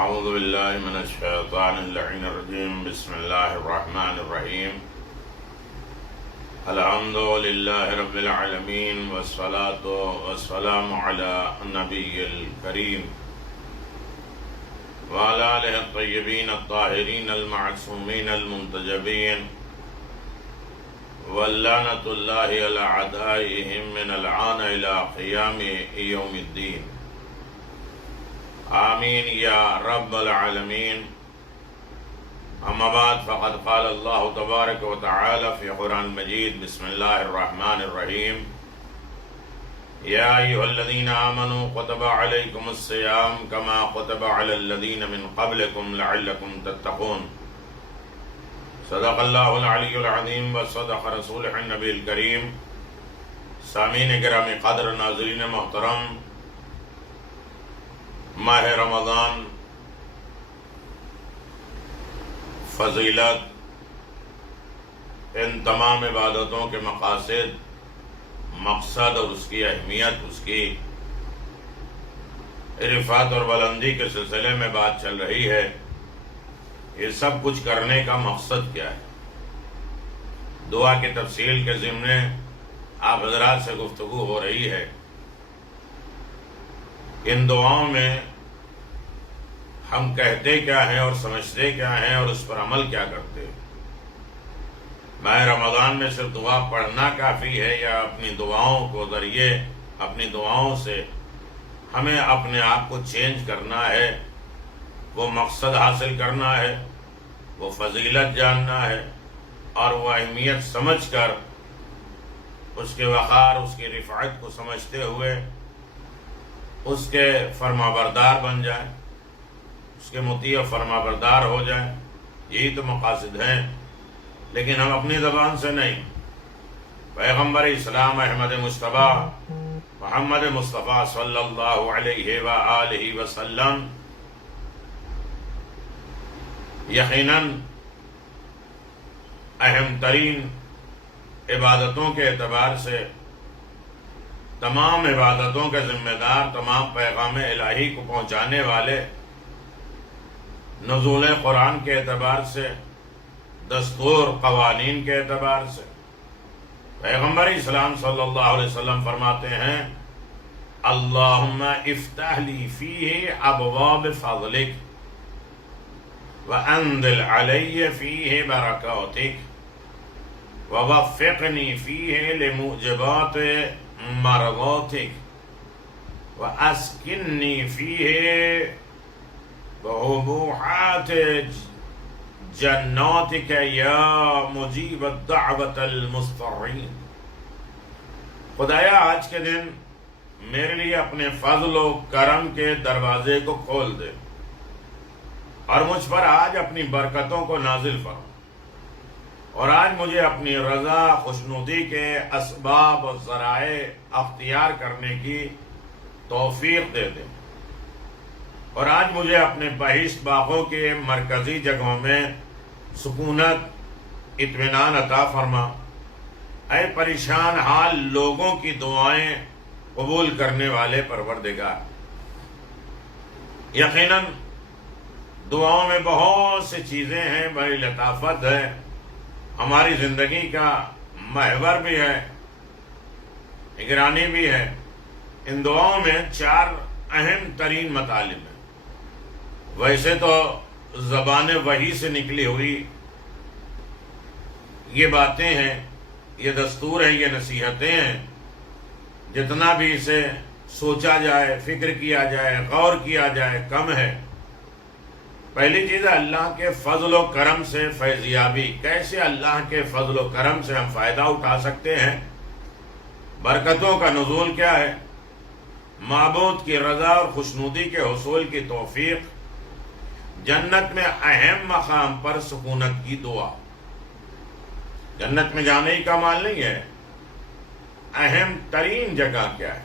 اعوذ باللہ من الشیطان اللعین الرجیم بسم اللہ الرحمن الرحیم الحمد للہ رب العالمین والصلاة والسلام علی النبی الکریم وعلی آلہ الطیبین الطاہرین المعصومین المنتجبین واللعنۃ اللہ علی اعدائہم من الآن الی قیام یوم الدین آمین یا رب العالمین. اما بعد فقد قال اللہ تبارک و تعالی فی قرآن مجید بسم اللہ الرحمن الرحیم یا ایہا الذین آمنوا کتب علیکم الصیام کما کتب علی الذین من قبلکم لعلکم تتقون. صدق اللہ العلی العظیم و صدق رسولہ النبی الکریم. سامعین گرامی قدر، ناظرین محترم، ماہ رمضان فضیلت، ان تمام عبادتوں کے مقصد اور اس کی اہمیت، اس کی رفعت اور بلندی کے سلسلے میں بات چل رہی ہے. یہ سب کچھ کرنے کا مقصد کیا ہے؟ دعا کی تفصیل کے ضمن آپ حضرات سے گفتگو ہو رہی ہے. ان دعاؤں میں ہم کہتے کیا ہیں اور سمجھتے کیا ہیں اور اس پر عمل کیا کرتے ہیں؟ ماہ رمضان میں صرف دعا پڑھنا کافی ہے یا اپنی دعاؤں کو ذریعے، اپنی دعاؤں سے ہمیں اپنے آپ کو چینج کرنا ہے، وہ مقصد حاصل کرنا ہے، وہ فضیلت جاننا ہے اور وہ اہمیت سمجھ کر اس کے وقار، اس کی رفعت کو سمجھتے ہوئے اس کے فرمانبردار بن جائیں، اس کے مطیع و فرمانبردار ہو جائیں. یہی تو مقاصد ہیں. لیکن ہم اپنی زبان سے نہیں، پیغمبر اسلام احمد مصطفیٰ محمد مصطفیٰ صلی اللہ علیہ وآلہ وسلم یقیناً اہم ترین عبادتوں کے اعتبار سے تمام عبادتوں کے ذمہ دار، تمام پیغام الہی کو پہنچانے والے، نزول قرآن کے اعتبار سے، دستور قوانین کے اعتبار سے پیغمبر اسلام صلی اللہ علیہ وسلم فرماتے ہیں اللہم افتح لی فیہ ابواب فضلک وانزل علی فیہ برکاتک ووفقنی فیہ لموجبات مرضاتک واسکنی فیہ بحبوحات جناتک یا مجیب الدعوت المضطرین. خدایا آج کے دن میرے لیے اپنے فضل و کرم کے دروازے کو کھول دے اور مجھ پر آج اپنی برکتوں کو نازل فرما اور آج مجھے اپنی رضا خوشنودی کے اسباب و ذرائع اختیار کرنے کی توفیق دے دے اور آج مجھے اپنے بہشت باغوں کے مرکزی جگہوں میں سکونت، اطمینان عطا فرما. اے پریشان حال لوگوں کی دعائیں قبول کرنے والے پروردگار، یقیناً دعاؤں میں بہت سی چیزیں ہیں، بڑی لطافت ہے، ہماری زندگی کا محور بھی ہے، نگرانی بھی ہے. ان دعاؤں میں 4 اہم ترین مطالب ہیں. ویسے تو زبان وحی سے نکلی ہوئی یہ باتیں ہیں، یہ دستور ہیں، یہ نصیحتیں ہیں. جتنا بھی اسے سوچا جائے، فکر کیا جائے، غور کیا جائے کم ہے. پہلی چیز ہے اللہ کے فضل و کرم سے فیضیابی. کیسے اللہ کے فضل و کرم سے ہم فائدہ اٹھا سکتے ہیں؟ برکتوں کا نزول کیا ہے؟ معبود کی رضا اور خوشنودی کے حصول کی توفیق. جنت میں اہم مقام پر سکونت کی دعا. جنت میں جانے ہی کا مال نہیں ہے، اہم ترین جگہ کیا ہے؟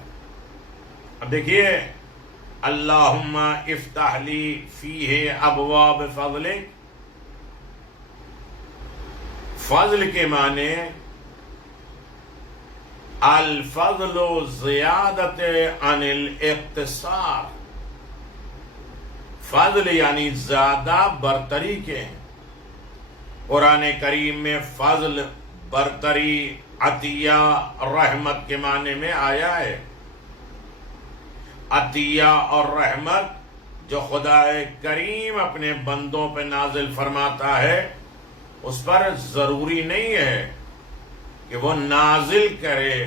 اب دیکھیے، اللہم افتح لی فیہ ابواب فضلک. فضل کے معنی الفضل زیادت عن الاقتصار. فضل یعنی زیادہ برتری کے ہیں۔ قرآن کریم میں فضل، برتری، عطیہ، رحمت کے معنی میں آیا ہے۔ عطیہ اور رحمت جو خدا کریم اپنے بندوں پہ نازل فرماتا ہے، اس پر ضروری نہیں ہے کہ وہ نازل کرے،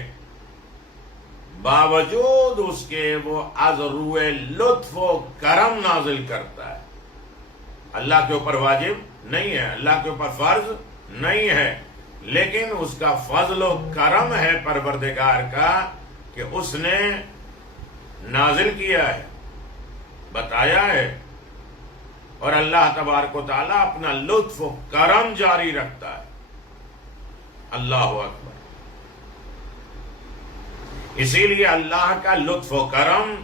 باوجود اس کے وہ از روئے لطف و کرم نازل کرتا ہے۔ اللہ کے اوپر واجب نہیں ہے، اللہ کے اوپر فرض نہیں ہے، لیکن اس کا فضل و کرم ہے پروردگار کا کہ اس نے نازل کیا ہے، بتایا ہے، اور اللہ تبارک و تعالیٰ اپنا لطف و کرم جاری رکھتا ہے۔ اللہ اکبر۔ اسی لیے اللہ کا لطف و کرم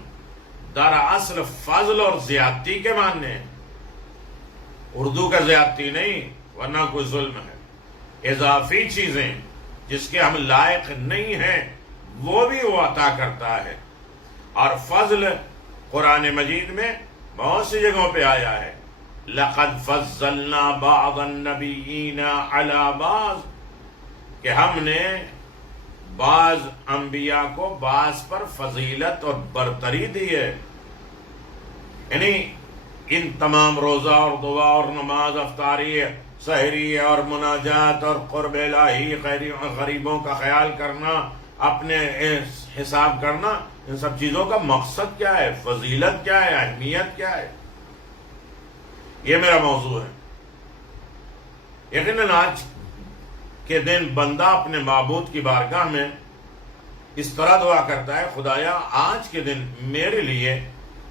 دراصل فضل اور زیادتی کے معنی ہیں، اردو کا زیادتی نہیں، ورنہ کوئی ظلم ہے۔ اضافی چیزیں جس کے ہم لائق نہیں ہیں وہ بھی وہ عطا کرتا ہے۔ اور فضل قرآن مجید میں بہت سی جگہوں پہ آیا ہے، لَقَدْ فَضَّلْنَا بَعْضَ النَّبِيِّينَ عَلَى بَعْضٍ، کہ ہم نے بعض انبیاء کو بعض پر فضیلت اور برتری دی ہے۔ یعنی ان تمام روزہ اور دعا اور نماز، افطاری، سحری اور مناجات اور قرب الہی، غریبوں کا خیال کرنا، اپنے حساب کرنا، ان سب چیزوں کا مقصد کیا ہے، فضیلت کیا ہے، اہمیت کیا ہے، یہ میرا موضوع ہے۔ یقیناً آج کے دن بندہ اپنے معبود کی بارگاہ میں اس طرح دعا کرتا ہے، خدایا آج کے دن میرے لیے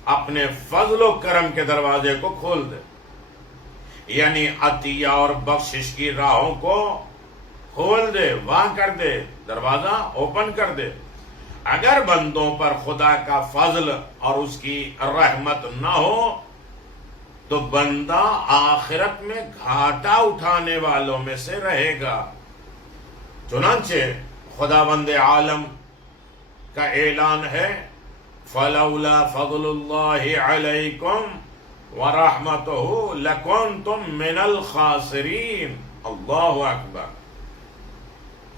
اپنے فضل و کرم کے دروازے کو کھول دے، یعنی عطیہ اور بخشش کی راہوں کو کھول دے، واہ کر دے، دروازہ اوپن کر دے۔ اگر بندوں پر خدا کا فضل اور اس کی رحمت نہ ہو تو بندہ آخرت میں گھاٹا اٹھانے والوں میں سے رہے گا۔ چنانچہ خداوند عالم کا اعلان ہے، فَلَوْلَا فَضْلُ اللَّهِ عَلَيْكُمْ وَرَحْمَتُهُ لَكُنْتُمْ مِنَ الْخَاسِرِينَ۔ اللہ اکبر۔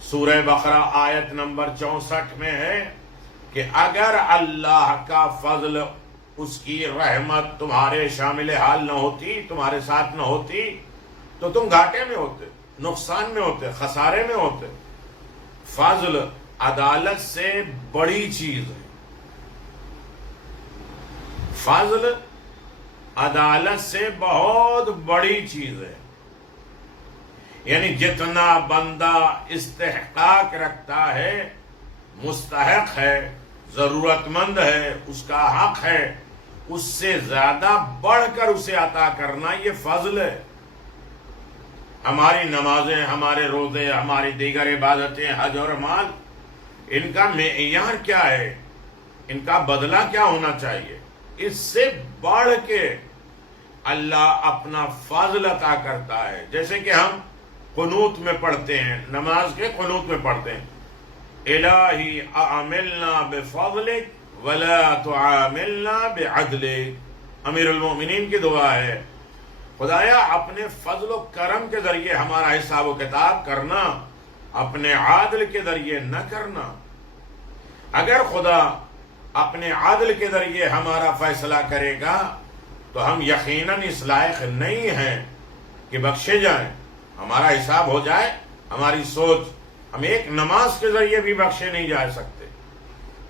سورہ بقرہ آیت نمبر 64 میں ہے کہ اگر اللہ کا فضل، اس کی رحمت تمہارے شامل حال نہ ہوتی، تمہارے ساتھ نہ ہوتی، تو تم گھاٹے میں ہوتے، نقصان میں ہوتے، خسارے میں ہوتے۔ فضل عدالت سے بڑی چیز ہے، فضل عدالت سے بہت بڑی چیز ہے۔ یعنی جتنا بندہ استحقاق رکھتا ہے، مستحق ہے، ضرورت مند ہے، اس کا حق ہے، اس سے زیادہ بڑھ کر اسے عطا کرنا یہ فضل ہے۔ ہماری نمازیں، ہمارے روزے، ہماری دیگر عبادتیں، حج اور مال، ان کا معیار کیا ہے، ان کا بدلہ کیا ہونا چاہیے؟ اس سے بڑھ کے اللہ اپنا فضل عطا کرتا ہے۔ جیسے کہ ہم قنوت میں پڑھتے ہیں، نماز کے قنوت میں پڑھتے ہیں، الہی اعملنا بفضلک ولا تعاملنا بعدلک۔ امیر المومنین کی دعا ہے، خدایا اپنے فضل و کرم کے ذریعے ہمارا حساب و کتاب کرنا، اپنے عادل کے ذریعے نہ کرنا۔ اگر خدا اپنے عادل کے ذریعے ہمارا فیصلہ کرے گا تو ہم یقیناً اس لائق نہیں ہیں کہ بخشے جائیں، ہمارا حساب ہو جائے۔ ہماری سوچ، ہم ایک نماز کے ذریعے بھی بخشے نہیں جا سکتے۔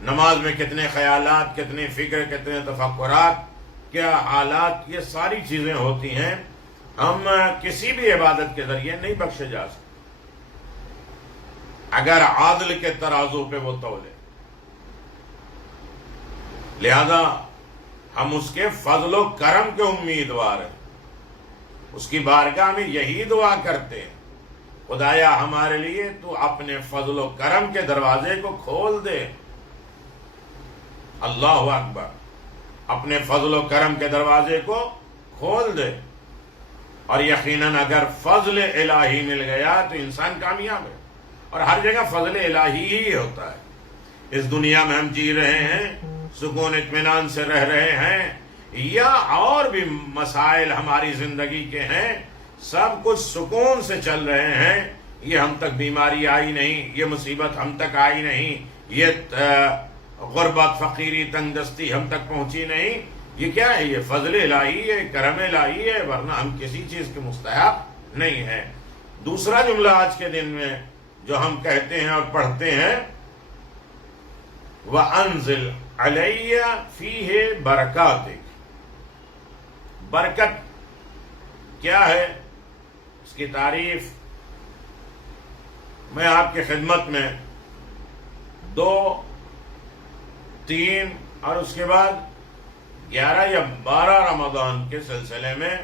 نماز میں کتنے خیالات، کتنے فکر، کتنے تفکرات، کیا حالات، یہ ساری چیزیں ہوتی ہیں، ہم کسی بھی عبادت کے ذریعے نہیں بخشے جا سکتے اگر عادل کے ترازو پہ وہ تولے۔ لہذا ہم اس کے فضل و کرم کے امیدوار ہیں، اس کی بارگاہ میں یہی دعا کرتے ہیں، خدایا ہمارے لیے تو اپنے فضل و کرم کے دروازے کو کھول دے۔ اللہ اکبر۔ اپنے فضل و کرم کے دروازے کو کھول دے، اور یقیناً اگر فضل الہی مل گیا تو انسان کامیاب ہے۔ اور ہر جگہ فضل الہی ہی ہوتا ہے۔ اس دنیا میں ہم جی رہے ہیں، سکون اطمینان سے رہ رہے ہیں، یا اور بھی مسائل ہماری زندگی کے ہیں، سب کچھ سکون سے چل رہے ہیں، یہ ہم تک بیماری آئی نہیں، یہ مصیبت ہم تک آئی نہیں، یہ غربت فقیری تنگ دستی ہم تک پہنچی نہیں، یہ کیا ہے؟ یہ فضل الہی ہے، کرم الہی ہے، ورنہ ہم کسی چیز کے مستحق نہیں ہیں۔ دوسرا جملہ آج کے دن میں جو ہم کہتے ہیں اور پڑھتے ہیں، وَأَنزِلْ عَلَيَّ فِيهِ بَرَكَاتِكَ۔ برکت کیا ہے؟ اس کی تعریف میں آپ کی خدمت میں 2، 3 اور اس کے بعد 11 یا 12 رمضان کے سلسلے میں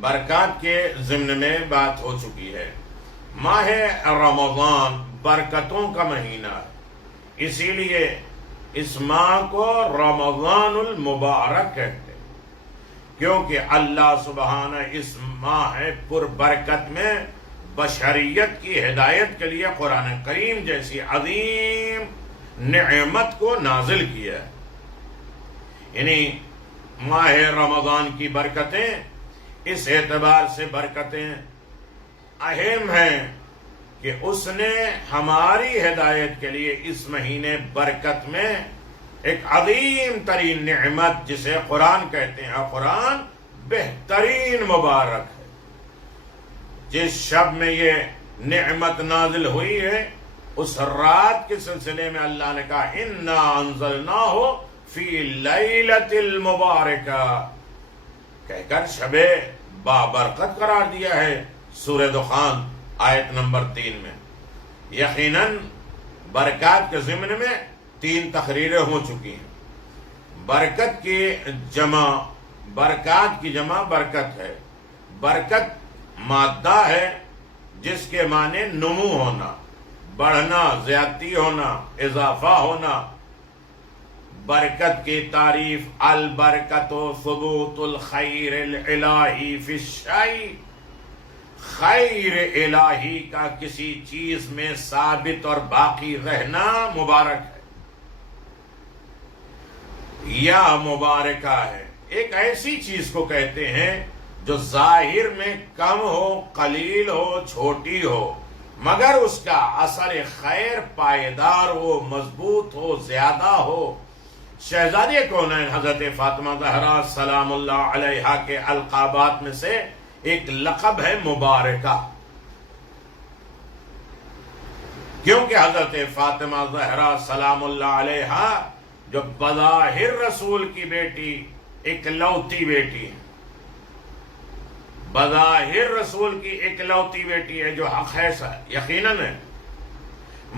برکات کے ضمن میں بات ہو چکی ہے۔ ماہ رمضان برکتوں کا مہینہ ہے، اسی لیے اس ماہ کو رمضان المبارک کہتے ہیں، کیونکہ اللہ سبحانہ اس ماہ پر برکت میں بشریت کی ہدایت کے لیے قرآن کریم جیسی عظیم نعمت کو نازل کیا ہے۔ یعنی ماہ رمضان کی برکتیں اس اعتبار سے برکتیں اہم ہیں کہ اس نے ہماری ہدایت کے لیے اس مہینے برکت میں ایک عظیم ترین نعمت جسے قرآن کہتے ہیں، قرآن بہترین مبارک ہے۔ جس شب میں یہ نعمت نازل ہوئی ہے، اس رات کے سلسلے میں اللہ نے کہا اِنَّا أَنزَلْنَاهُ فِي لَيْلَةِ الْمُبَارَكَةِ، کہہ کر شب بابرکت قرار دیا ہے سورہ دخان آیت نمبر 3 میں۔ یقیناً برکات کے ضمن میں 3 تقریریں ہو چکی ہیں۔ برکت کی جمع، برکات کی جمع برکت ہے۔ برکت مادہ ہے جس کے معنی نمو ہونا، بڑھنا، زیادتی ہونا، اضافہ ہونا۔ برکت کی تعریف البرکت ثبوت الخیر الہی فی الشیء، خیر الہی کا کسی چیز میں ثابت اور باقی رہنا مبارک ہے یا مبارکہ ہے۔ ایک ایسی چیز کو کہتے ہیں جو ظاہر میں کم ہو، قلیل ہو، چھوٹی ہو، مگر اس کا اثر خیر پائیدار ہو، مضبوط ہو، زیادہ ہو۔ شہزادی کونین حضرت فاطمہ زہرا سلام اللہ علیہا کے القابات میں سے ایک لقب ہے مبارکہ، کیونکہ حضرت فاطمہ زہرا سلام اللہ علیہا جو بظاہر رسول کی بیٹی، اکلوتی بیٹی ہے، بظاہر رسول کی اکلوتی بیٹی ہے جو حق ہے یقیناً ہے،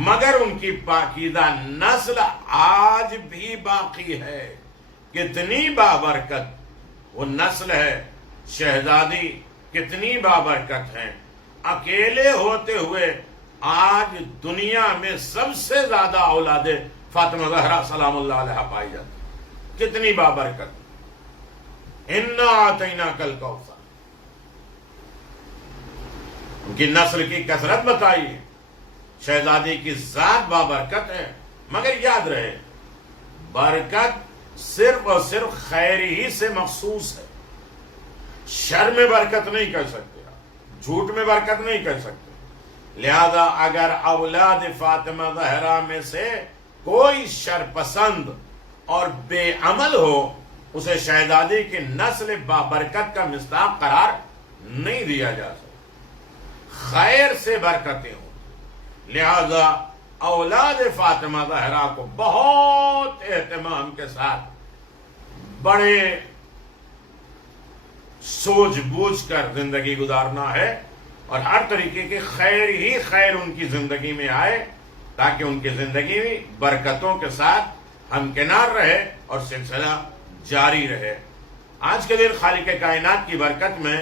مگر ان کی پاکیزہ نسل آج بھی باقی ہے۔ کتنی بابرکت وہ نسل ہے، شہزادی کتنی بابرکت ہیں۔ اکیلے ہوتے ہوئے آج دنیا میں سب سے زیادہ اولاد فاطمہ زہرا سلام اللہ علیہا پائی جاتی، کتنی بابرکت۔ اِنَّا أَعْطَيْنَاكَ الْكَوْثَرَ، ان کی نسل کی کثرت بتائی، شہزادی کی ذات بابرکت ہے۔ مگر یاد رہے، برکت صرف اور صرف خیر ہی سے مخصوص ہے، شر میں برکت نہیں کر سکتے، جھوٹ میں برکت نہیں کر سکتے۔ لہذا اگر اولاد فاطمہ زہرا میں سے کوئی شر پسند اور بے عمل ہو، اسے شہزادی کی نسل بابرکت کا مصداق قرار نہیں دیا جا سکتا۔ خیر سے برکتیں ہوں، لہذا اولاد فاطمہ زہرا کو بہت اہتمام کے ساتھ، بڑے سوچ بوجھ کر زندگی گزارنا ہے، اور ہر طریقے کی خیر ہی خیر ان کی زندگی میں آئے، تاکہ ان کی زندگی میں برکتوں کے ساتھ ہمکنار رہے اور سلسلہ جاری رہے۔ آج کے دن خالق کائنات کی برکت میں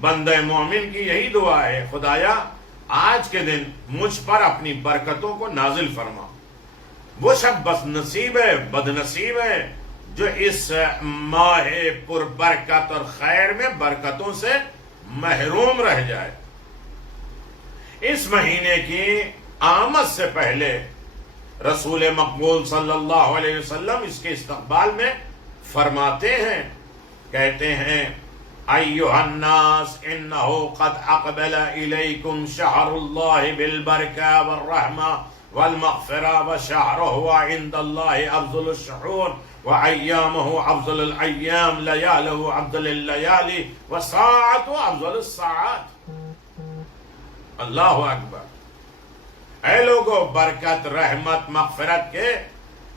بندہ مومن کی یہی دعا ہے، خدایا آج کے دن مجھ پر اپنی برکتوں کو نازل فرما۔ وہ شب بس نصیب ہے، بد نصیب ہے جو اس ماہ پر برکت اور خیر میں برکتوں سے محروم رہ جائے۔ اس مہینے کی آمد سے پہلے رسول مقبول صلی اللہ علیہ وسلم اس کے استقبال میں فرماتے ہیں کہتے ہیں ایھا الناس انہ قد اقبل الیکم شہر اللہ بالبرکہ والرحمہ والمغفرہ وشہرہ عند اللہ افضل الشہور وایامہ افضل الایام لیالہ افضل اللیالی وساعتہ افضل الساعات۔ اللہ اکبر۔ اے لوگو، برکت، رحمت، مغفرت کے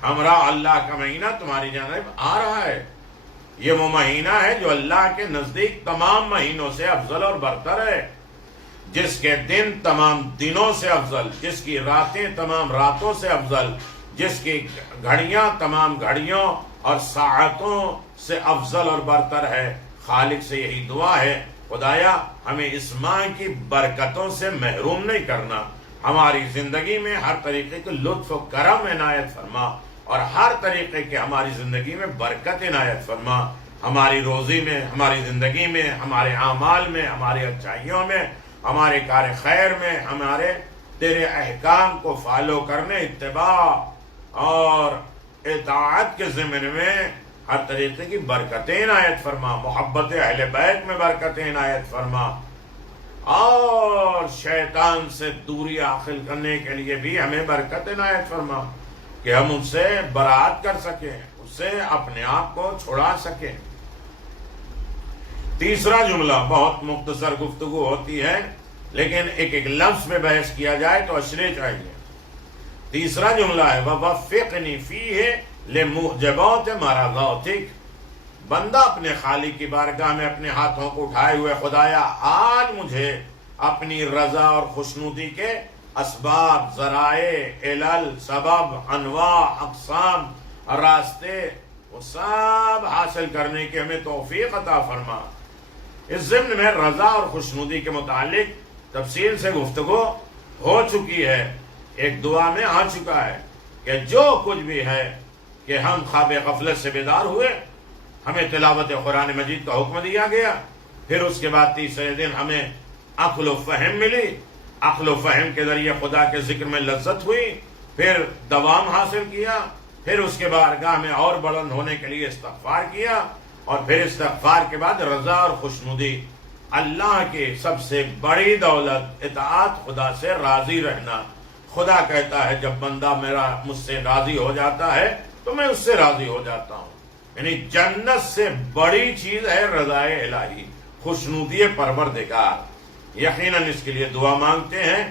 ہمراہ اللہ کا مہینہ تمہاری جانب آ رہا ہے۔ یہ وہ مہینہ ہے جو اللہ کے نزدیک تمام مہینوں سے افضل اور برتر ہے، جس کے دن تمام دنوں سے افضل، جس کی راتیں تمام راتوں سے افضل، جس کی گھڑیاں تمام گھڑیوں اور ساعتوں سے افضل اور برتر ہے۔ خالق سے یہی دعا ہے، خدایا ہمیں اس ماہ کی برکتوں سے محروم نہیں کرنا، ہماری زندگی میں ہر طریقے کے لطف و کرم عنایت فرما، اور ہر طریقے کے ہماری زندگی میں برکت عنایت فرما، ہماری روزی میں، ہماری زندگی میں، ہمارے اعمال میں، ہماری اچھائیوں میں، ہمارے کار خیر میں، ہمارے تیرے احکام کو فالو کرنے، اتباع اور اطاعت کے ضمن میں ہر طریقے کی برکتیں عنایت فرما، محبت اہل بیت میں برکتیں عنایت فرما، اور شیطان سے دوری حاصل کرنے کے لیے بھی ہمیں برکت عنایت فرما کہ ہم ان سے برات کر سکیں، اس سے اپنے آپ کو چھڑا سکیں۔ تیسرا جملہ، بہت مختصر گفتگو ہوتی ہے لیکن ایک ایک لفظ پہ بحث کیا جائے تو اشرے چاہیے۔ تیسرا جملہ ہے وَوَفِّقْنِي فِيهِ لِمُوجِبَاتِ مَرَضَاتِكَ۔ بندہ اپنے خالق کی بارگاہ میں اپنے ہاتھوں کو اٹھائے ہوئے، خدایا آج مجھے اپنی رضا اور خوشنودی کے اسباب، ذرائع، علل، سبب، انواع، اقسام، راستے، وہ سب حاصل کرنے کی ہمیں توفیق عطا فرما۔ اس ضمن میں رضا اور خوشنودی کے متعلق تفصیل سے گفتگو ہو چکی ہے، ایک دعا میں آ چکا ہے کہ جو کچھ بھی ہے کہ ہم خواب غفلت سے بیدار ہوئے، ہمیں تلاوت قرآن مجید کا حکم دیا گیا، پھر اس کے بعد تیسرے دن ہمیں عقل و فہم ملی، عقل و فہم کے ذریعے خدا کے ذکر میں لذت ہوئی، پھر دوام حاصل کیا، پھر اس کے بارگاہ میں اور بلند ہونے کے لیے استغفار کیا، اور پھر استغفار کے بعد رضا اور خوشنودی، اللہ کی سب سے بڑی دولت اطاعت، خدا سے راضی رہنا۔ خدا کہتا ہے جب بندہ مجھ سے راضی ہو جاتا ہے تو میں اس سے راضی ہو جاتا ہوں، یعنی جنت سے بڑی چیز ہے رضائے الہی، خوشنودی پروردگار۔ یقیناً اس کے لیے دعا مانگتے ہیں،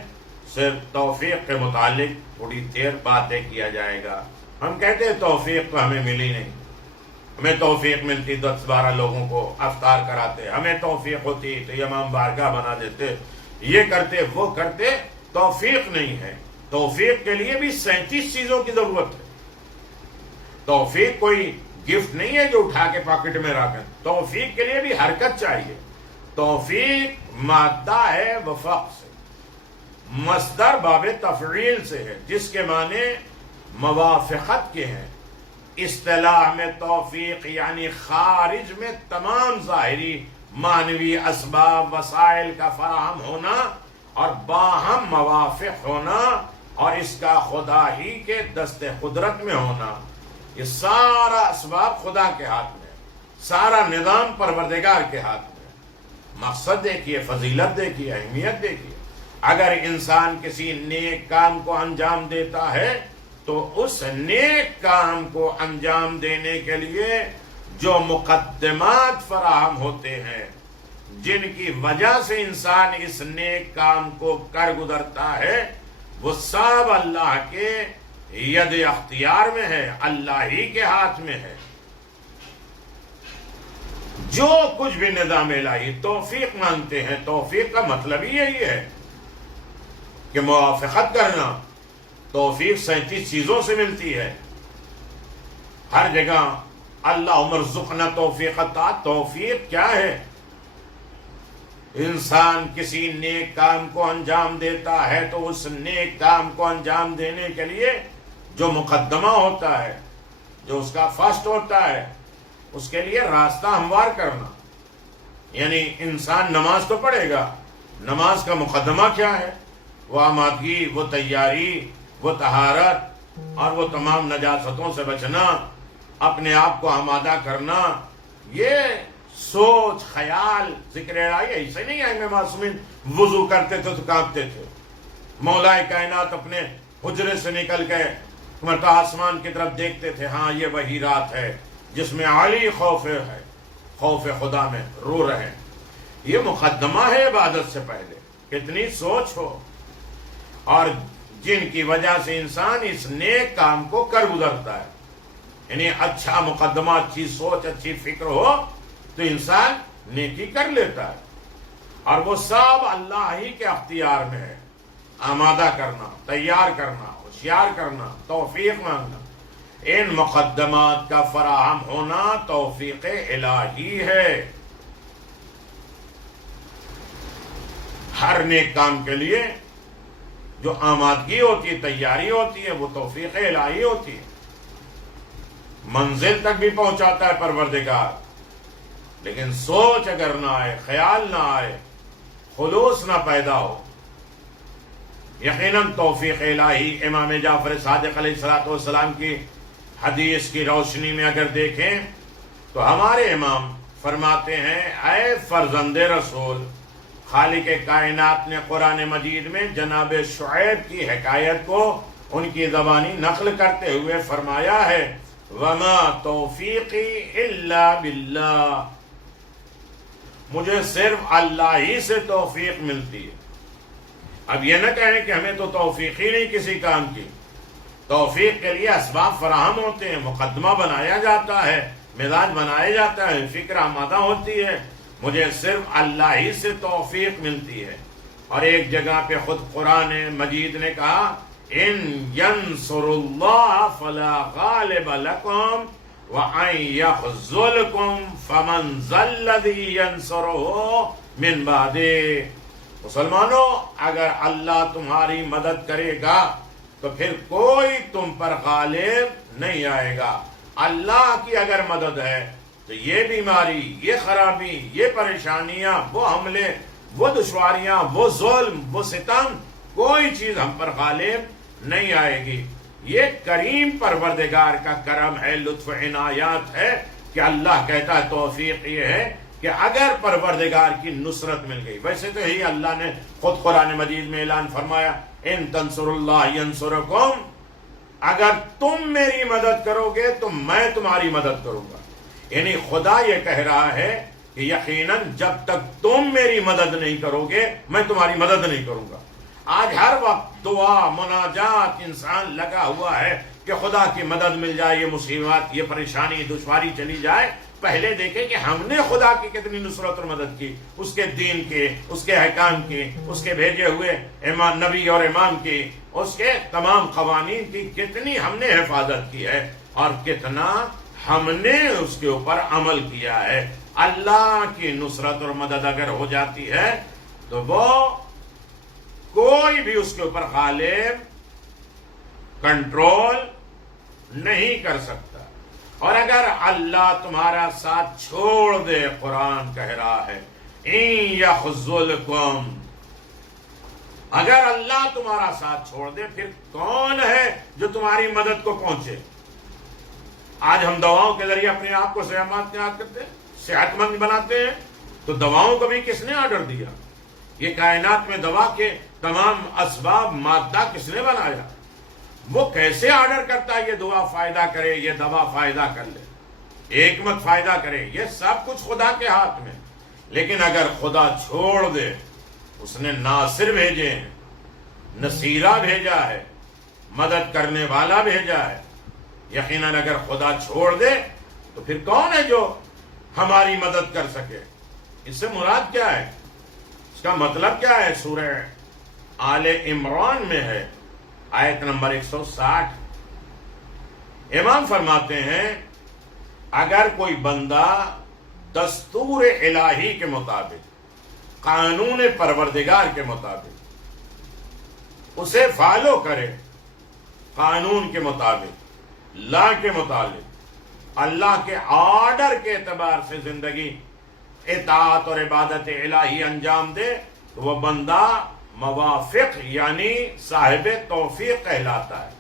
صرف توفیق کے متعلق تھوڑی دیر باتیں کیا جائے گا۔ ہم کہتے ہیں توفیق تو ہمیں ملی نہیں، ہمیں توفیق ملتی 10-12 لوگوں کو افطار کراتے، ہمیں توفیق ہوتی تو امام بارگاہ بنا دیتے، یہ کرتے وہ کرتے۔ توفیق نہیں ہے، توفیق کے لیے بھی 37 چیزوں کی ضرورت ہے۔ توفیق کوئی گفٹ نہیں ہے جو اٹھا کے پاکٹ میں رکھیں، توفیق کے لیے بھی حرکت چاہیے۔ توفیق مادہ ہے وفق سے، مصدر باب تفعیل سے ہے، جس کے معنی موافقت کے ہیں۔ اصطلاح میں توفیق یعنی خارج میں تمام ظاہری معنوی اسباب وسائل کا فراہم ہونا اور باہم موافق ہونا، اور اس کا خدا ہی کے دست قدرت میں ہونا۔ یہ سارا اسباب خدا کے ہاتھ میں، سارا نظام پروردگار کے ہاتھ میں۔ مقصد دیکھیے، فضیلت دیکھیے، اہمیت دیکھیے۔ اگر انسان کسی نیک کام کو انجام دیتا ہے تو اس نیک کام کو انجام دینے کے لیے جو مقدمات فراہم ہوتے ہیں، جن کی وجہ سے انسان اس نیک کام کو کر گزرتا ہے، وہ سب اللہ کے ید اختیار میں ہے، اللہ ہی کے ہاتھ میں ہے۔ جو کچھ بھی نظام الہی توفیق مانگتے ہیں، توفیق کا مطلب ہی یہی ہے کہ موافقت کرنا۔ توفیق 37 چیزوں سے ملتی ہے، ہر جگہ اللہم ارزقنا توفیق عطا۔ توفیق کیا ہے؟ انسان کسی نیک کام کو انجام دیتا ہے تو اس نیک کام کو انجام دینے کے لیے جو مقدمہ ہوتا ہے، جو اس کا فرسٹ ہوتا ہے، اس کے لیے راستہ ہموار کرنا۔ یعنی انسان نماز تو پڑھے گا، نماز کا مقدمہ کیا ہے؟ وہ آمادگی، وہ تیاری، وہ طہارت اور وہ تمام نجاستوں سے بچنا، اپنے آپ کو آمادہ کرنا، یہ سوچ خیال ذکر الہی ایسے نہیں آئیں گے معصومین وضو کرتے تھے تو کانپتے تھے. مولا کائنات اپنے حجرے سے نکل گئے مرتا آسمان کی طرف دیکھتے تھے, ہاں یہ وہی رات ہے جس میں علی خوف ہے, خوف خدا میں رو رہے ہیں. یہ مقدمہ ہے عبادت سے پہلے, کتنی سوچ ہو, اور جن کی وجہ سے انسان اس نیک کام کو کر گزرتا ہے. یعنی اچھا مقدمہ, اچھی سوچ, اچھی فکر ہو تو انسان نیکی کر لیتا ہے, اور وہ سب اللہ ہی کے اختیار میں ہے. آمادہ کرنا, تیار کرنا, ہوشیار کرنا, توفیق مانگنا, ان مقدمات کا فراہم ہونا توفیق الہی ہے. ہر نیک کام کے لیے جو آمادگی ہوتی ہے, تیاری ہوتی ہے, وہ توفیق الہی ہوتی ہے. منزل تک بھی پہنچاتا ہے پروردگار, لیکن سوچ اگر نہ آئے, خیال نہ آئے, خلوص نہ پیدا ہو, یقیناً توفیق الہی. امام جعفر صادق علیہ السلام کی حدیث کی روشنی میں اگر دیکھیں تو ہمارے امام فرماتے ہیں, اے فرزند رسول, خالق کائنات نے قرآن مجید میں جناب شعیب کی حکایت کو ان کی زبانی نقل کرتے ہوئے فرمایا ہے, وما توفیقی الا باللہ, مجھے صرف اللہ ہی سے توفیق ملتی ہے. اب یہ نہ کہیں کہ ہمیں تو توفیق ہی نہیں کسی کام کی. توفیق کے لیے اسباب فراہم ہوتے ہیں, مقدمہ بنایا جاتا ہے, مزاج بنایا جاتا ہے, فکر آمادہ ہوتی ہے. مجھے صرف اللہ ہی سے توفیق ملتی ہے. اور ایک جگہ پہ خود قرآن مجید نے کہا, ان ینصر اللہ فلا غالب لکم وَأَن يَخْذُلْكُمْ فَمَنْ ذَا الَّذِي يَنْصُرُهُ مِنْ بَعْدِهِ. مسلمانوں, اگر اللہ تمہاری مدد کرے گا تو پھر کوئی تم پر غالب نہیں آئے گا. اللہ کی اگر مدد ہے تو یہ بیماری, یہ خرابی, یہ پریشانیاں, وہ حملے, وہ دشواریاں, وہ ظلم, وہ ستم, کوئی چیز ہم پر غالب نہیں آئے گی. یہ کریم پروردگار کا کرم ہے, لطف عنایات ہے کہ اللہ کہتا ہے توفیق یہ ہے کہ اگر پروردگار کی نصرت مل گئی. ویسے تو ہی اللہ نے خود قرآن مجید میں اعلان فرمایا, ان تنصر اللہ ینصرکم, اگر تم میری مدد کرو گے تو میں تمہاری مدد کروں گا. یعنی خدا یہ کہہ رہا ہے کہ یقیناً جب تک تم میری مدد نہیں کرو گے میں تمہاری مدد نہیں کروں گا. آج ہر وقت دعا مناجات انسان لگا ہوا ہے کہ خدا کی مدد مل جائے, یہ مصیبت, یہ پریشانی, دشواری چلی جائے. پہلے دیکھیں کہ ہم نے خدا کی کتنی نصرت اور مدد کی, اس کے دین کی, اس کے احکام کی, اس کے بھیجے ہوئے نبی اور امام کی, اس کے تمام قوانین کی کتنی ہم نے حفاظت کی ہے, اور کتنا ہم نے اس کے اوپر عمل کیا ہے. اللہ کی نصرت اور مدد اگر ہو جاتی ہے تو وہ کوئی بھی اس کے اوپر غالب, کنٹرول نہیں کر سکتا. اور اگر اللہ تمہارا ساتھ چھوڑ دے, قرآن کہہ رہا ہے ان یخذلکم, اگر اللہ تمہارا ساتھ چھوڑ دے پھر کون ہے جو تمہاری مدد کو پہنچے. آج ہم دواؤں کے ذریعے اپنے آپ کو صحت کرتے ہیں, صحت مند بناتے ہیں, تو دواؤں کو بھی کس نے آرڈر دیا؟ یہ کائنات میں دوا کے تمام اسباب, مادہ کس نے بنایا؟ وہ کیسے آرڈر کرتا ہے یہ دوا فائدہ کرے, یہ دوا فائدہ کر لے, ایک مت فائدہ کرے؟ یہ سب کچھ خدا کے ہاتھ میں. لیکن اگر خدا چھوڑ دے, اس نے ناصر بھیجے ہیں, نصیرہ بھیجا ہے, مدد کرنے والا بھیجا ہے, یقیناً اگر خدا چھوڑ دے تو پھر کون ہے جو ہماری مدد کر سکے؟ اس سے مراد کیا ہے, اس کا مطلب کیا ہے؟ سورہ آل عمران میں ہے, آیت نمبر 160. امام فرماتے ہیں اگر کوئی بندہ دستور الہی کے مطابق, قانون پروردگار کے مطابق اسے فالو کرے, قانون کے مطابق, لا کے مطابق, اللہ کے آرڈر کے اعتبار سے زندگی اطاعت اور عبادت الہی انجام دے, تو وہ بندہ موافق یعنی صاحب توفیق کہلاتا ہے.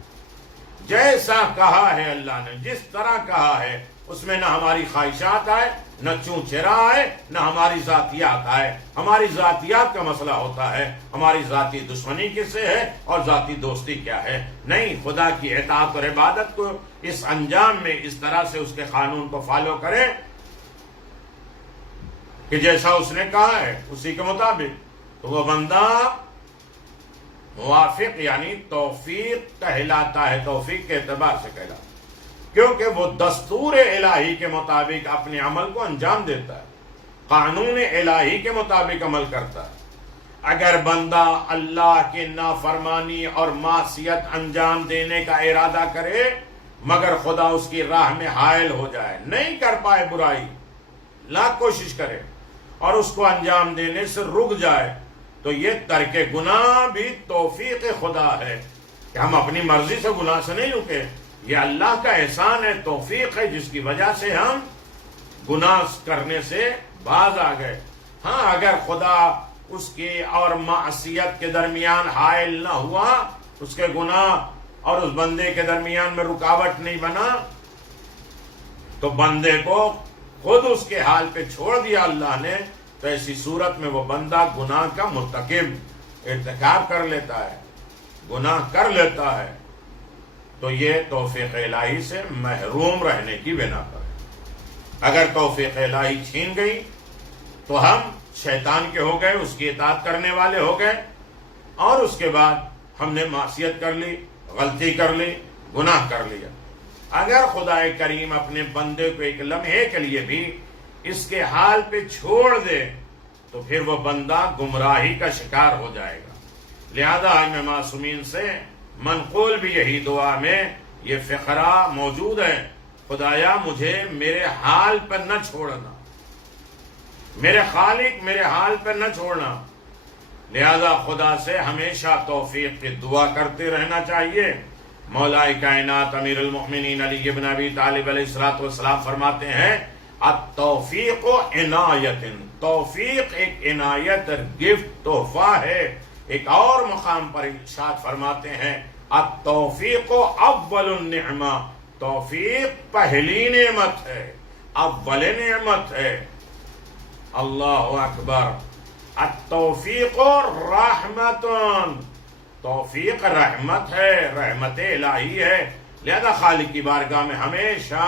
جیسا کہا ہے اللہ نے, جس طرح کہا ہے اس میں نہ ہماری خواہشات آئے، نہ چونچرا آئے، نہ ہماری ذاتیات آئے۔ ہماری ذاتیات کا مسئلہ ہوتا ہے ہماری ذاتی دشمنی کس سے ہے اور ذاتی دوستی کیا ہے۔ نہیں، خدا کی اطاعت اور عبادت کو اس انجام میں اس طرح سے اس کے قانون کو فالو کریں کہ جیسا اس نے کہا ہے اسی کے مطابق، تو وہ بندہ موافق یعنی توفیق کہلاتا ہے، توفیق کے اعتبار سے کہلاتا ہے، کیونکہ وہ دستور الہی کے مطابق اپنے عمل کو انجام دیتا ہے، قانون الہی کے مطابق عمل کرتا ہے۔ اگر بندہ اللہ کی نافرمانی اور معصیت انجام دینے کا ارادہ کرے مگر خدا اس کی راہ میں حائل ہو جائے، نہیں کر پائے برائی، لاکھ کوشش کرے اور اس کو انجام دینے سے رک جائے، تو یہ ترک گناہ بھی توفیق خدا ہے کہ ہم اپنی مرضی سے گناہ سے نہیں رکے، یہ اللہ کا احسان ہے، توفیق ہے، جس کی وجہ سے ہم گناہ کرنے سے باز آ گئے۔ ہاں، اگر خدا اس کی اور معصیت کے درمیان حائل نہ ہوا، اس کے گناہ اور اس بندے کے درمیان میں رکاوٹ نہیں بنا، تو بندے کو خود اس کے حال پہ چھوڑ دیا اللہ نے، تو ایسی صورت میں وہ بندہ گناہ کا مرتکب ارتکاب کر لیتا ہے، گناہ کر لیتا ہے، تو یہ توفیق الہی سے محروم رہنے کی بنا پر ہے۔ اگر توفیق الہی چھین گئی تو ہم شیطان کے ہو گئے، اس کی اطاعت کرنے والے ہو گئے، اور اس کے بعد ہم نے معصیت کر لی، غلطی کر لی، گناہ کر لیا۔ اگر خدا کریم اپنے بندے کو ایک لمحے کے لیے بھی اس کے حال پہ چھوڑ دے تو پھر وہ بندہ گمراہی کا شکار ہو جائے گا۔ لہذا ائمہ معصومین سے منقول بھی یہی دعا میں یہ فقرہ موجود ہے، خدایا مجھے میرے حال پر نہ چھوڑنا، میرے خالق میرے حال پر نہ چھوڑنا۔ لہذا خدا سے ہمیشہ توفیق کی دعا کرتے رہنا چاہیے۔ مولا کائنات امیر المؤمنین علی بن ابی طالب علیہ السلام فرماتے ہیں التوفیق عنایت، توفیق ایک عنایت، گفٹ، تحفہ ہے۔ ایک اور مقام پر ارشاد فرماتے ہیں التوفیق اول النعمہ، توفیق پہلی نعمت ہے، اول نعمت ہے۔ اللہ اکبر۔ التوفیق رحمت، توفیق رحمت ہے، رحمت الہی ہے۔ لہذا خالق کی بارگاہ میں ہمیشہ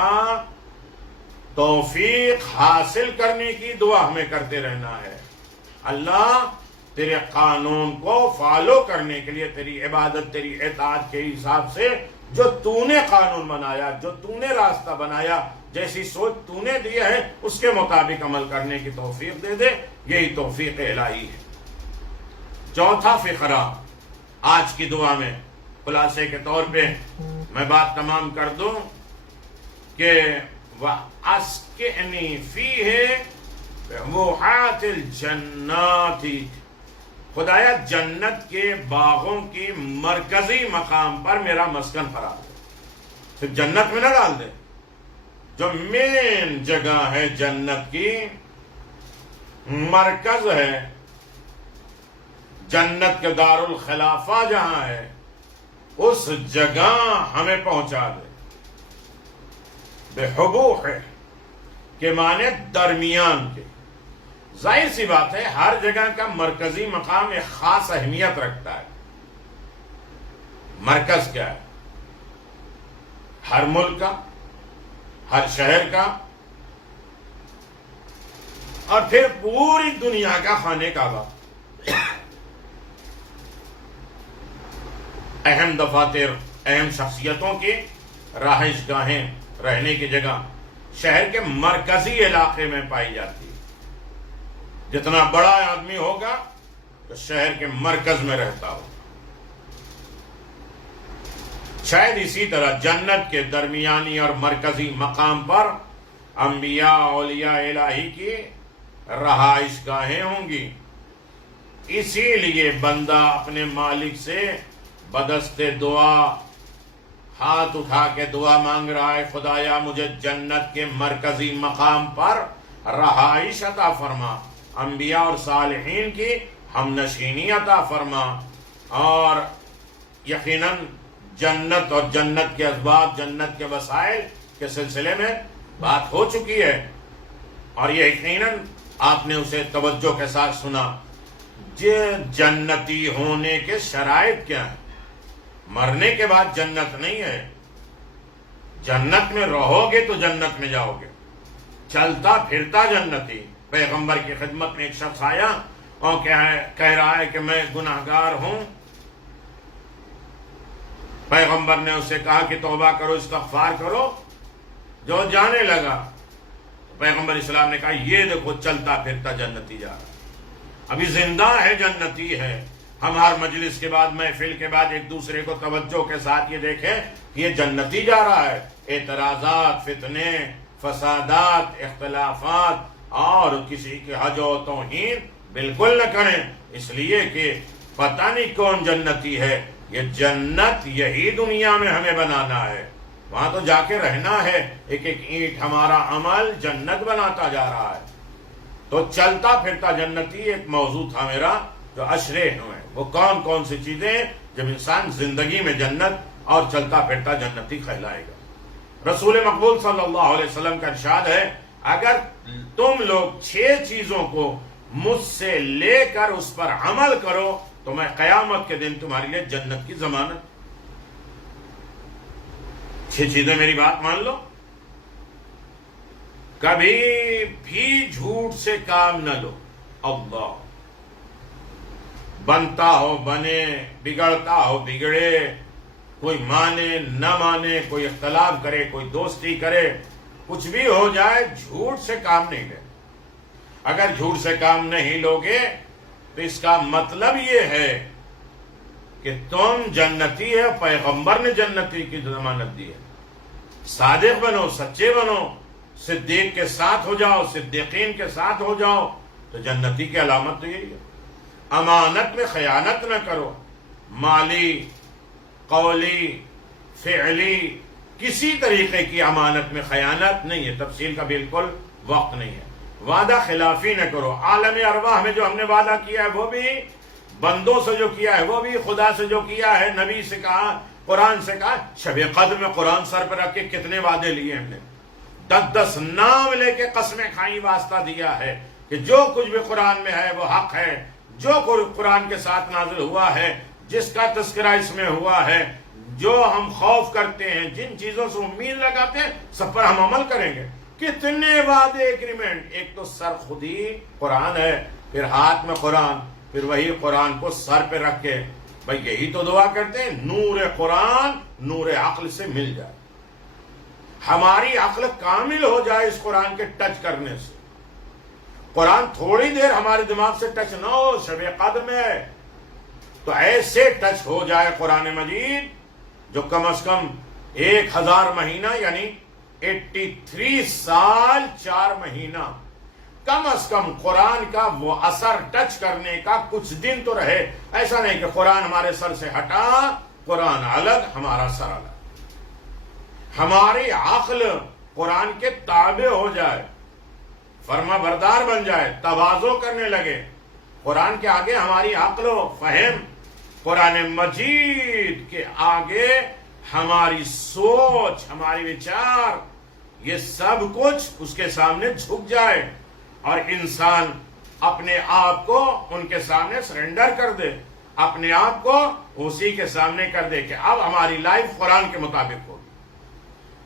توفیق حاصل کرنے کی دعا ہمیں کرتے رہنا ہے۔ اللہ تیرے قانون کو فالو کرنے کے لیے، تیری عبادت، تیری اطاعت کے حساب سے جو تو نے قانون بنایا، جو تو نے راستہ بنایا، جیسی سوچ تو نے دی ہے اس کے مطابق عمل کرنے کی توفیق دے دے، یہی توفیق الہی ہے۔ چوتھا فقرہ آج کی دعا میں خلاصے کے طور پہ میں بات تمام کر دوں کہ وَأَسْكِنِي فِيهِ بِحُورِ الْجَنَّاتِ، خدایا جنت کے باغوں کی مرکزی مقام پر میرا مسکن قرار دے۔ صرف جنت میں نہ ڈال دے، جو مین جگہ ہے جنت کی، مرکز ہے جنت کے دار الخلافہ جہاں ہے، اس جگہ ہمیں پہنچا دے۔ بحبوح کے معنی درمیان کے، ظاہر سی بات ہے ہر جگہ کا مرکزی مقام ایک خاص اہمیت رکھتا ہے۔ مرکز کیا ہے؟ ہر ملک کا، ہر شہر کا، اور پھر پوری دنیا کا خانہ کعبہ، اہم دفاتر، اہم شخصیتوں کی رہائش گاہیں، رہنے کی جگہ شہر کے مرکزی علاقے میں پائی جاتی ہے۔ جتنا بڑا آدمی ہوگا تو شہر کے مرکز میں رہتا ہوگا۔ شاید اسی طرح جنت کے درمیانی اور مرکزی مقام پر انبیاء، اولیاء الہی کی رہائش گاہیں ہوں گی۔ اسی لیے بندہ اپنے مالک سے بدست دعا ہاتھ اٹھا کے دعا مانگ رہا ہے، خدایا مجھے جنت کے مرکزی مقام پر رہائش عطا فرما، انبیاء اور صالحین کی ہم نشینی عطا فرما، اور یقیناً جنت اور جنت کے اسباب، جنت کے وسائل کے سلسلے میں بات ہو چکی ہے اور یہ یقیناً آپ نے اسے توجہ کے ساتھ سنا. جنتی ہونے کے شرائط کیا ہیں؟ مرنے کے بعد جنت نہیں ہے. جنت میں رہو گے تو جنت میں جاؤ گے. چلتا پھرتا جنتی. پیغمبر کی خدمت میں ایک شخص آیا اور کہہ رہا ہے کہ میں گناہگار ہوں. پیغمبر نے اسے کہا کہ توبہ کرو، استغفار کرو. جو جانے لگا پیغمبر اسلام نے کہا یہ دیکھو چلتا پھرتا جنتی جا رہا ہے. ابھی زندہ ہے، جنتی ہے. ہم ہر مجلس کے بعد، محفل کے بعد ایک دوسرے کو توجہ کے ساتھ یہ دیکھیں کہ یہ جنتی جا رہا ہے. اعتراضات، فتنے، فسادات، اختلافات اور کسی کی حج و توہین بالکل نہ کریں، اس لیے کہ پتہ نہیں کون جنتی ہے. یہ جنت یہی دنیا میں ہمیں بنانا ہے. وہاں تو جا کے رہنا ہے. ایک ایک اینٹ ہمارا عمل جنت بناتا جا رہا ہے. تو چلتا پھرتا جنتی ایک موضوع تھا میرا جو اشرے ہوئے. وہ کون کون سی چیزیں جب انسان زندگی میں جنت اور چلتا پھرتا جنتی کہلائے گا. رسول مقبول صلی اللہ علیہ وسلم کا ارشاد ہے اگر تم لوگ 6 چیزوں کو مجھ سے لے کر اس پر عمل کرو تو میں قیامت کے دن تمہارے لیے جنت کی ضمانت. 6 چیزیں میری بات مان لو. کبھی بھی جھوٹ سے کام نہ لو. اللہ، بنتا ہو بنے، بگڑتا ہو بگڑے، کوئی مانے نہ مانے، کوئی اختلاف کرے، کوئی دوستی کرے، کچھ بھی ہو جائے جھوٹ سے کام نہیں لے. اگر جھوٹ سے کام نہیں لوگے تو اس کا مطلب یہ ہے کہ تم جنتی ہے. پیغمبر نے جنتی کی ضمانت دی ہے. صادق بنو، سچے بنو، صدیق کے ساتھ ہو جاؤ، صدیقین کے ساتھ ہو جاؤ تو جنتی کی علامت تو یہی ہے. امانت میں خیانت نہ کرو. مالی، قولی، فعلی، کسی طریقے کی امانت میں خیانت نہیں ہے. تفصیل کا بالکل وقت نہیں ہے. وعدہ خلافی نہ کرو. عالم ارواح میں جو ہم نے وعدہ کیا ہے وہ بھی، بندوں سے جو کیا ہے وہ بھی، خدا سے جو کیا ہے، نبی سے کہا، قرآن سے کہا. شب قدر میں قرآن سر پر رکھ کے کتنے وعدے لیے ہم نے. 10 نام لے کے قسمیں کھائیں، واسطہ دیا ہے کہ جو کچھ بھی قرآن میں ہے وہ حق ہے. جو قرآن کے ساتھ نازل ہوا ہے، جس کا تذکرہ اس میں ہوا ہے، جو ہم خوف کرتے ہیں، جن چیزوں سے امید لگاتے ہیں، سب پر ہم عمل کریں گے. کتنے وعدے، ایگریمنٹ. ایک تو سر خودی قرآن ہے، پھر ہاتھ میں قرآن، پھر وہی قرآن کو سر پہ رکھ کے بھائی یہی تو دعا کرتے ہیں نور قرآن نور عقل سے مل جائے. ہماری عقل کامل ہو جائے اس قرآن کے ٹچ کرنے سے. قرآن تھوڑی دیر ہمارے دماغ سے ٹچ نہ ہو. شب قدر میں ہے تو ایسے ٹچ ہو جائے قرآن مجید جو کم از کم 1000 مہینہ یعنی 83 سال 4 مہینہ کم از کم قرآن کا وہ اثر ٹچ کرنے کا کچھ دن تو رہے. ایسا نہیں کہ قرآن ہمارے سر سے ہٹا، قرآن الگ، ہمارا سر الگ. ہماری عقل قرآن کے تابع ہو جائے، فرما بردار بن جائے، تواضع کرنے لگے. قرآن کے آگے ہماری عقل و فہم، قرآن مجید کے آگے ہماری سوچ، ہماری وچار، یہ سب کچھ اس کے سامنے جھک جائے اور انسان اپنے آپ کو ان کے سامنے سرنڈر کر دے، اپنے آپ کو اسی کے سامنے کر دے کہ اب ہماری لائف قرآن کے مطابق ہوگی.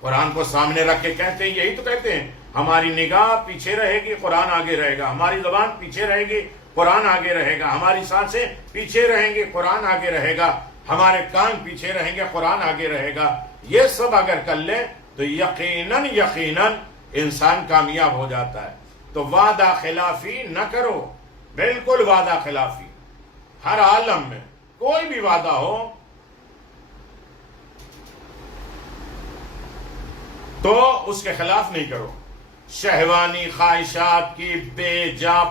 قرآن کو سامنے رکھ کے کہتے ہیں، یہی تو کہتے ہیں ہماری نگاہ پیچھے رہے گی، قرآن آگے رہے گا. ہماری زبان پیچھے رہے گی، قرآن آگے رہے گا. ہماری سانسیں پیچھے رہیں گی، قرآن آگے رہے گا. ہمارے کان پیچھے رہیں گے، قرآن آگے رہے گا. یہ سب اگر کر لیں تو یقیناً انسان کامیاب ہو جاتا ہے. تو وعدہ خلافی نہ کرو، بالکل وعدہ خلافی. ہر عالم میں کوئی بھی وعدہ ہو تو اس کے خلاف نہیں کرو. شہوانی خواہشات کی بے جا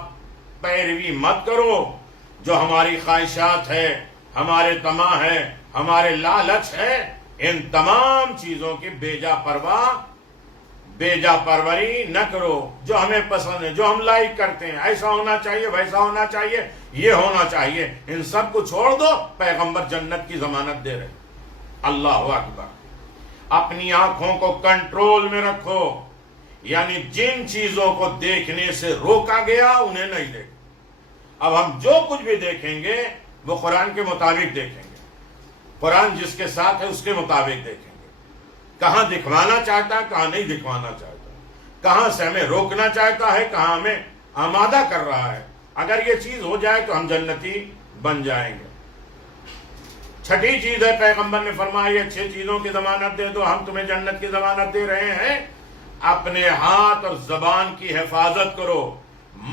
پیروی مت کرو. جو ہماری خواہشات ہے، ہمارے طمع ہے، ہمارے لالچ ہے، ان تمام چیزوں کی بے جا پروری نہ کرو. جو ہمیں پسند ہے، جو ہم لائک کرتے ہیں، ایسا ہونا چاہیے، ویسا ہونا چاہیے، یہ ہونا چاہیے، ان سب کو چھوڑ دو. پیغمبر جنت کی ضمانت دے رہے. اللہ اکبر. اپنی آنکھوں کو کنٹرول میں رکھو. یعنی جن چیزوں کو دیکھنے سے روکا گیا انہیں نہیں دیکھیں۔ اب ہم جو کچھ بھی دیکھیں گے وہ قرآن کے مطابق دیکھیں گے، قرآن جس کے ساتھ ہے اس کے مطابق دیکھیں گے، کہاں دکھوانا چاہتا ہے کہاں نہیں دکھوانا چاہتا، کہاں سے ہمیں روکنا چاہتا ہے کہاں ہمیں آمادہ کر رہا ہے۔ اگر یہ چیز ہو جائے تو ہم جنتی بن جائیں گے۔ چھٹی چیز ہے، پیغمبر نے فرمایا یہ 6 چیزوں کی ضمانت دے دو، ہم تمہیں جنت کی ضمانت دے رہے ہیں۔ اپنے ہاتھ اور زبان کی حفاظت کرو۔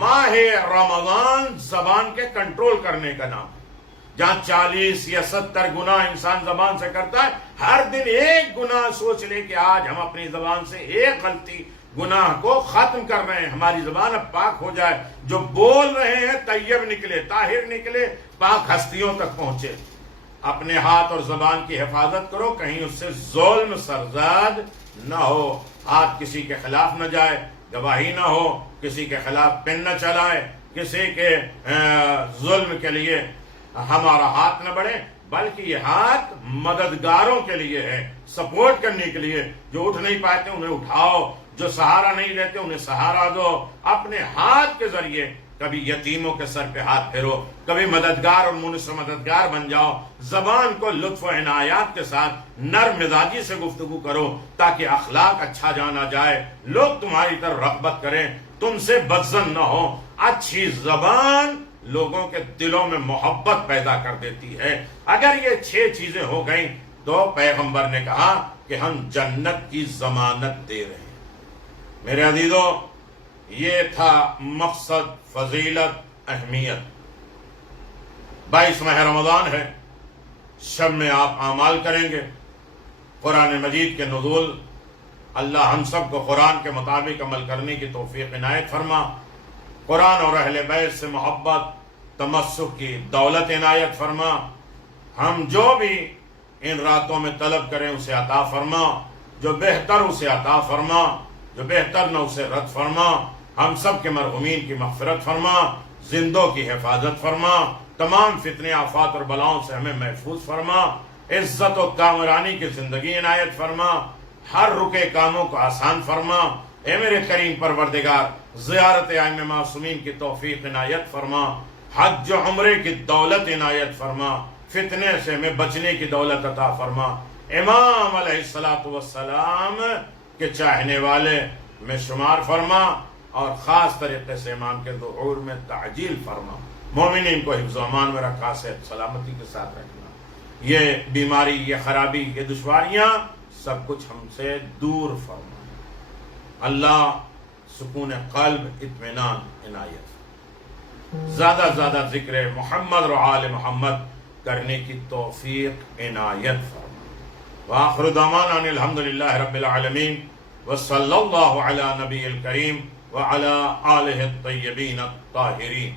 ماہ رمضان زبان کے کنٹرول کرنے کا نام ہے۔ جہاں 40 یا 70 گناہ انسان زبان سے کرتا ہے، ہر دن ایک گناہ سوچ لے کہ آج ہم اپنی زبان سے ایک غلطی گناہ کو ختم کر رہے ہیں، ہماری زبان اب پاک ہو جائے، جو بول رہے ہیں طیب نکلے، طاہر نکلے، پاک ہستیوں تک پہنچے۔ اپنے ہاتھ اور زبان کی حفاظت کرو، کہیں اس سے ظلم سرزاد نہ ہو، ہاتھ کسی کے خلاف نہ جائے، گواہی نہ ہو، کسی کے خلاف پن نہ چلائے، کسی کے ظلم کے لیے ہمارا ہاتھ نہ بڑھے، بلکہ یہ ہاتھ مددگاروں کے لیے ہے، سپورٹ کرنے کے لیے۔ جو اٹھ نہیں پاتے انہیں اٹھاؤ، جو سہارا نہیں لیتے انہیں سہارا دو۔ اپنے ہاتھ کے ذریعے کبھی یتیموں کے سر پہ ہاتھ پھیرو، کبھی مددگار اور منصف مددگار بن جاؤ۔ زبان کو لطف و عنایات کے ساتھ نرم مزاجی سے گفتگو کرو تاکہ اخلاق اچھا جانا جائے، لوگ تمہاری طرف رغبت کریں، تم سے بدظن نہ ہو۔ اچھی زبان لوگوں کے دلوں میں محبت پیدا کر دیتی ہے۔ اگر یہ 6 چیزیں ہو گئیں تو پیغمبر نے کہا کہ ہم جنت کی ضمانت دے رہے ہیں۔ میرے عزیزو، یہ تھا مقصد، فضیلت، اہمیت۔ 22 ماہ رمضان ہے، شب میں آپ اعمال کریں گے، قرآن مجید کے نزول، اللہ ہم سب کو قرآن کے مطابق عمل کرنے کی توفیق عنایت فرما، قرآن اور اہل بیت سے محبت، تمسک کی دولت عنایت فرما، ہم جو بھی ان راتوں میں طلب کریں اسے عطا فرما، جو بہتر اسے عطا فرما، جو بہتر نہ اسے رد فرما، ہم سب کے مرحومین کی مغفرت فرما، زندوں کی حفاظت فرما، تمام فتنے آفات اور بلاؤں سے ہمیں محفوظ فرما، عزت و کامرانی کی زندگی عنایت فرما، ہر رکے کاموں کو آسان فرما۔ اے میرے کریم پروردگار، زیارت ائمہ معصومین کی توفیق عنایت فرما، حج و عمرے کی دولت عنایت فرما، فتنے سے ہمیں بچنے کی دولت عطا فرما۔ امام علیہ السلام کے چاہنے والے میں شمار فرما، اور خاص طریقے سے امام کے ظہور میں تعجیل فرما۔ مومنین کو حفظ و امان میں رکھا، صحت سلامتی کے ساتھ رکھنا، یہ بیماری، یہ خرابی، یہ دشواریاں سب کچھ ہم سے دور فرما۔ اللہ سکون قلب، اطمینان عنایت، زیادہ زیادہ ذکر محمد اور آل محمد کرنے کی توفیق عنایت فرما۔ وآخر دعوانا ان الحمدللہ رب العالمین، وصلی اللہ علی نبی الکریم وعلی آلہ الطیبین الطاہرین۔